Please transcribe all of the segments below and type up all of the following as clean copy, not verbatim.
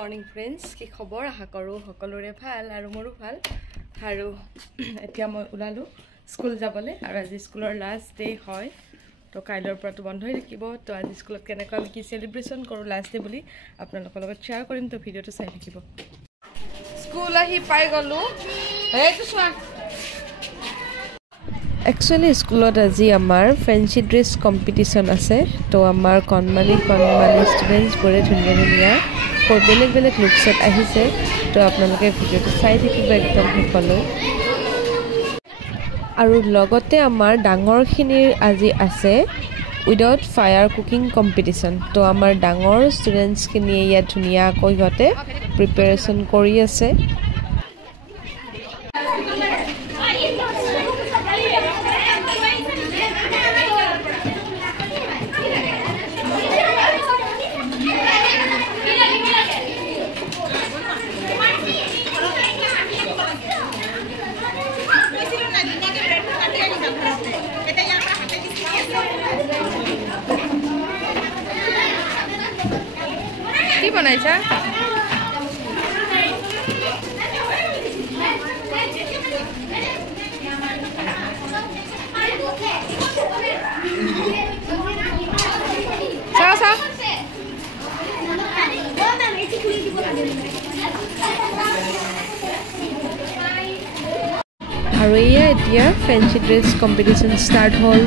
Morning friends কি খবৰ আশা কৰোঁ সকলোৰে ভাল আৰু মোৰো ভাল আৰু এতিয়া মই ওলালোঁ স্কুল যাবলৈ আৰু আজি স্কুলৰ লাষ্ট ডে হয় তো কাইলৈৰ পৰাতো বন্ধই থাকিব তো আজি স্কুলত কেনেকৈ আমি কি চেলিব্ৰেশ্যন কৰোঁ লাষ্ট ডে বুলি আপোনালোকৰ লগত শ্বেয়াৰ কৰিম তো ভিডিঅ'টো চাই থাকিব স্কুল আহি পাই গ'লোঁ এইটো চোৱা একচুৱেলি স্কুলত আজি আমাৰ ফেঞ্চি ড্ৰেছ কম্পিটিশ্যন আছে তো আমাৰ কণমানি ষ্টুডেণ্টছবোৰে ধুনীয়া ধুনীয়া বেলেগ বেলেগ লুকছত আহিছে তো আপোনালোকে ভিডিঅ'টো চাই থাকিব একদম শেষলৈ আৰু লগতে আমাৰ ডাঙৰখিনিৰ আজি আছে উইদাউট ফায়াৰ কুকিং কম্পিটিশ্যন তো আমাৰ ডাঙৰ ষ্টুডেণ্টছখিনিয়ে ইয়াত ধুনীয়াকৈ সিহঁতে প্ৰিপেৰেশ্যন কৰি আছে কি বনাইছা চাও চাও আৰু এয়া এতিয়া ফেঞ্চি ড্ৰেছ কম্পিটিশ্যন ষ্টাৰ্ট হ'ল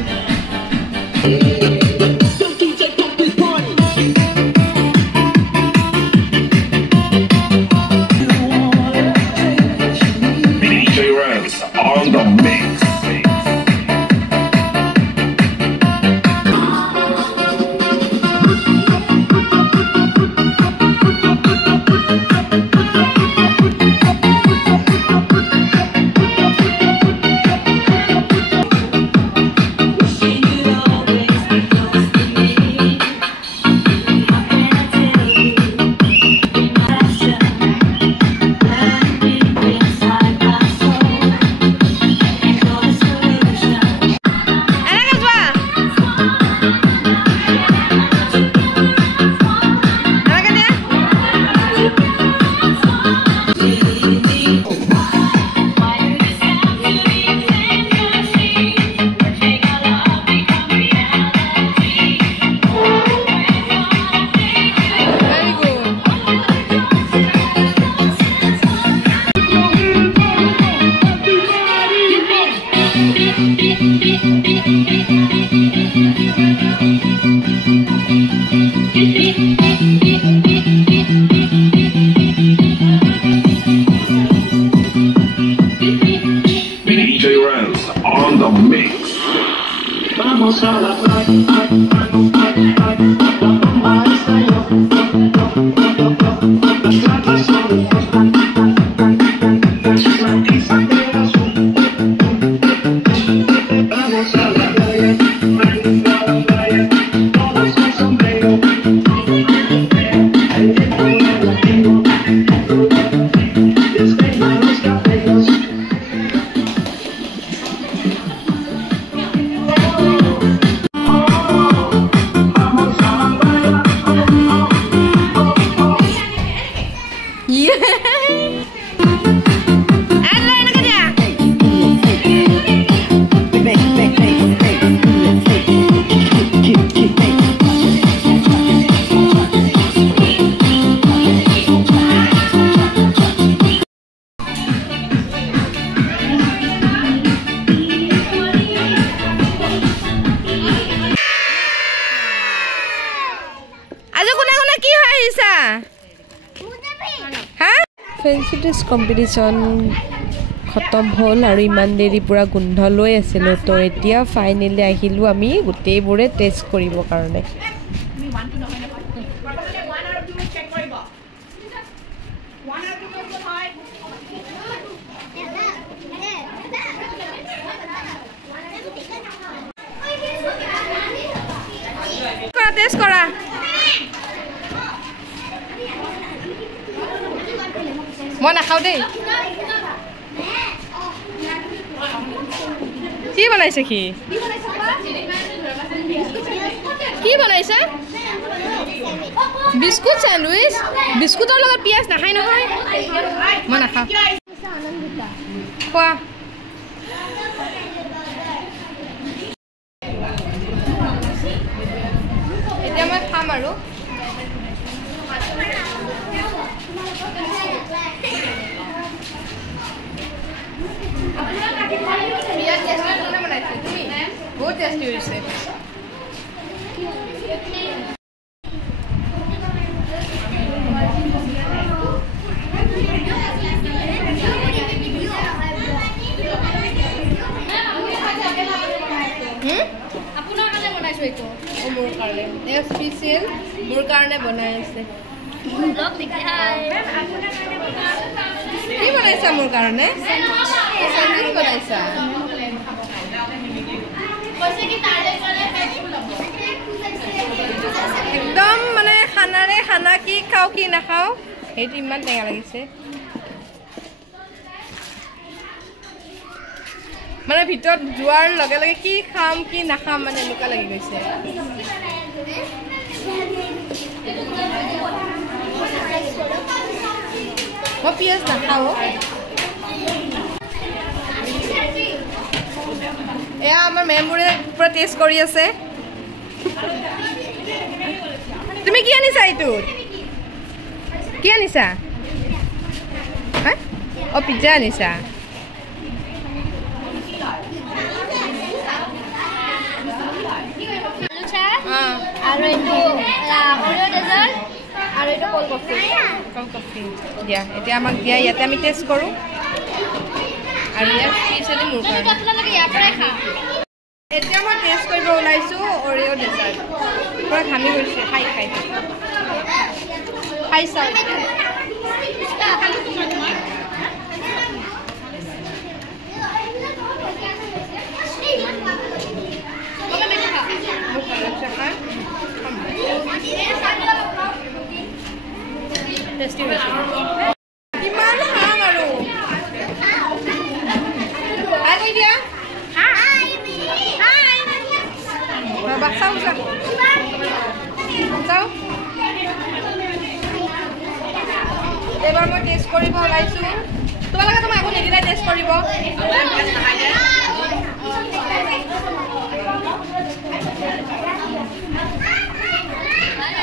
ফেঞ্চি ড্ৰেছ কম্পিটিশ্যন খতম হ'ল আৰু ইমান দেৰি পূৰা গোন্ধ লৈ আছিলোঁ তো এতিয়া ফাইনেলি আহিলোঁ আমি গোটেইবোৰে টেষ্ট কৰিবৰ কাৰণে টেষ্ট কৰা মই নাখাওঁ দেই কি বনাইছে কি কি বনাইছা বিস্কুট স্যান্ডউইচ বিস্কুটৰ লগত পিয়াজ নাখাই নহয় মই নাখাওঁ কোৱা এতিয়া মই খাম আৰু बहुत टेस्टी हुई से আপোনাৰ কাৰণে বনাইছো এইটো ও মোৰ কাৰণে এ স্পেশাল মোৰ কাৰণে বনাইছে ব্লগ দেখাই কি বনাইছা মোৰ কাৰণে স্যান্ডউইচ বনাইছা একদম মানে খানাৰে খানা কি খাও কি নাখাও সেইটো ইমান টেঙা লাগিছে মানে ভিতৰত যোৱাৰ লগে লগে কি খাম কি নাখাম মানে এনেকুৱা লাগি গৈছে মই পিয়াজ নাখাও এয়া আমাৰ মেমবোৰে পুৰা টেষ্ট কৰি আছে তুমি কি আনিছা এইটো কি আনিছা অ পিজ্জা আনিছা আৰু এইটো অৰিঅ ডেজাৰ্ট আৰু এইটো কোল্ড কফি দিয়া এতিয়া আমাক দিয়া ইয়াতে আমি টেষ্ট কৰোঁ আৰু ইয়াত স্পেচিয়েলি মোৰ কাৰণে আপোনালোকে ইয়াৰ পৰাই খাওঁ এতিয়া মই টেষ্ট কৰিব ওলাইছোঁ অৰিঅ ডেজাৰ্ট পুৰা ঘামি গৈছে খাই খাই খাই চাওঁ টেষ্টি হৈছে কিমান খাম আৰু হাই কৈ দিয়া চাওঁ চাওঁ এইবাৰ মই টেষ্ট কৰিব ওলাইছোঁ তোমালোকে তোমাক আকৌ নিদিলে টেষ্ট কৰিব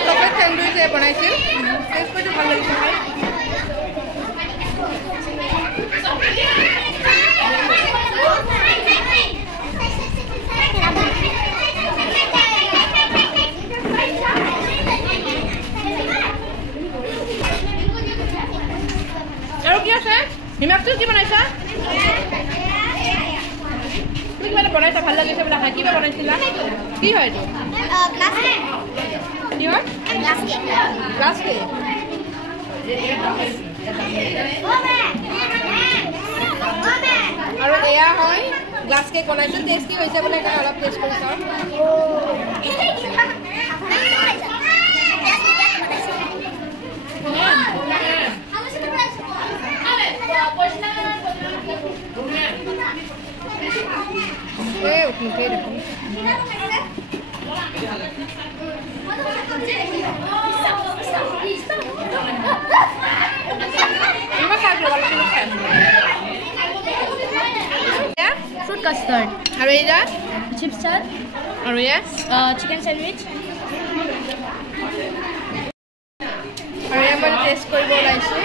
চকলেট স্যান্ডউইচ বনাইছিল টেষ্ট কৰি ভাল লাগিছে খাই আৰু কি আছে হিমাক্ষী কি বনাইছা তুমি কিবা এটা বনাইছা ভাল লাগিছে বোলে খাই কিবা বনাইছিলা কি হয় এইটো কি হয় গ্লাছ কেক আৰু এয়া হয় গ্লাছ কেক বনাইছো টেষ্টি হৈছে বোলে সেইকাৰণে অলপ টেষ্ট কৰি চাওঁ দেখোন fruit custard আৰু এইটা chips chat আৰু ইয়া chicken sandwich আৰু ইয়া মই টেষ্ট কৰিব ওলাইছো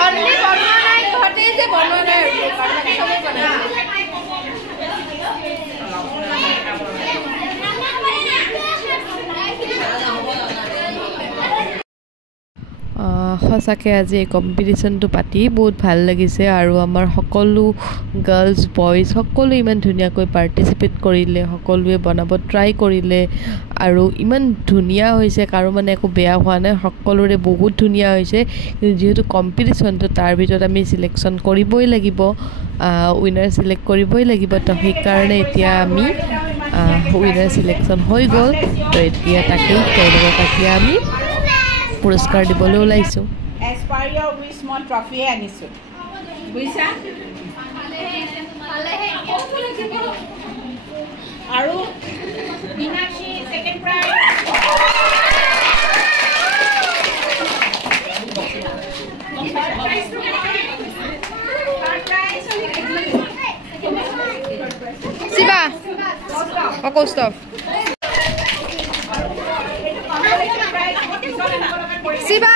অনলি বনোৱা নাই ঘৰতে যে বনোৱা নাই আৰু চবেই বনাইছে সঁচাকৈ আজি এই কম্পিটিশ্যনটো পাতি বহুত ভাল লাগিছে আৰু আমাৰ সকলো গাৰ্লছ বয়জ সকলোৱে ইমান ধুনীয়াকৈ পাৰ্টিচিপেট কৰিলে সকলোৱে বনাব ট্ৰাই কৰিলে আৰু ইমান ধুনীয়া হৈছে কাৰো মানে একো বেয়া হোৱা নাই সকলোৰে বহুত ধুনীয়া হৈছে কিন্তু যিহেতু কম্পিটিশ্যনটো তাৰ ভিতৰত আমি চিলেকশ্যন কৰিবই লাগিব উইনাৰ চিলেক্ট কৰিবই লাগিব তো সেইকাৰণে এতিয়া আমি উইনাৰ চিলেকশ্যন হৈ গ'ল তো এতিয়া তাকেই তেওঁলোকক এতিয়া আমি পুৰস্কাৰ দিবলৈ ওলাইছোঁ as per your wish মই ট্ৰফি আনিছোঁ বুইছা আৰু Meenakshi second prize Siva or Kostov Siva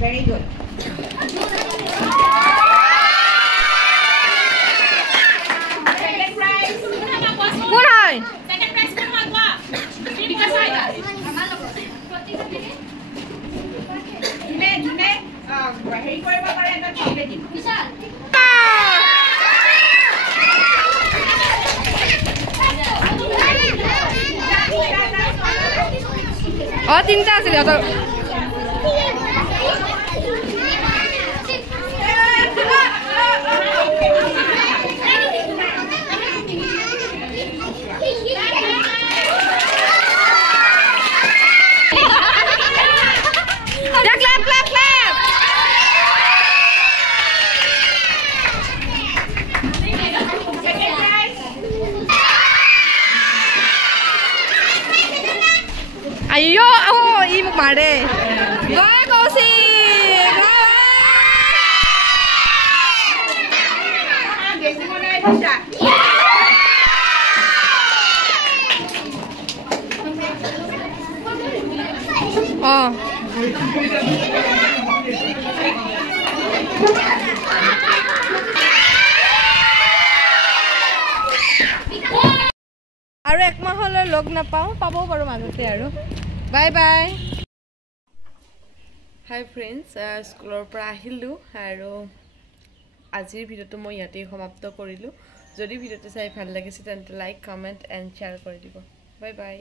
Very good. Second prize. কোন হয় Second prize কোন হবা? Because I দিনে হেৰি কৰিব পাৰে এটা চকলেট দিম। তিনিটা আছিল সিহঁতৰ Ayo, oh, ibu mare. Wah, kosi. Oh. আৰু এক মাহলৈ লগ নাপাওঁ পাবও পাৰোঁ মাজতে আৰু বাই বাই হাই ফ্ৰেণ্ডছ স্কুলৰ পৰা আহিলোঁ আৰু আজিৰ ভিডিঅ'টো মই ইয়াতেই সমাপ্ত কৰিলোঁ যদি ভিডিঅ'টো চাই ভাল লাগিছে তেন্তে লাইক কমেণ্ট এণ্ড শ্বেয়াৰ কৰি দিব বাই বাই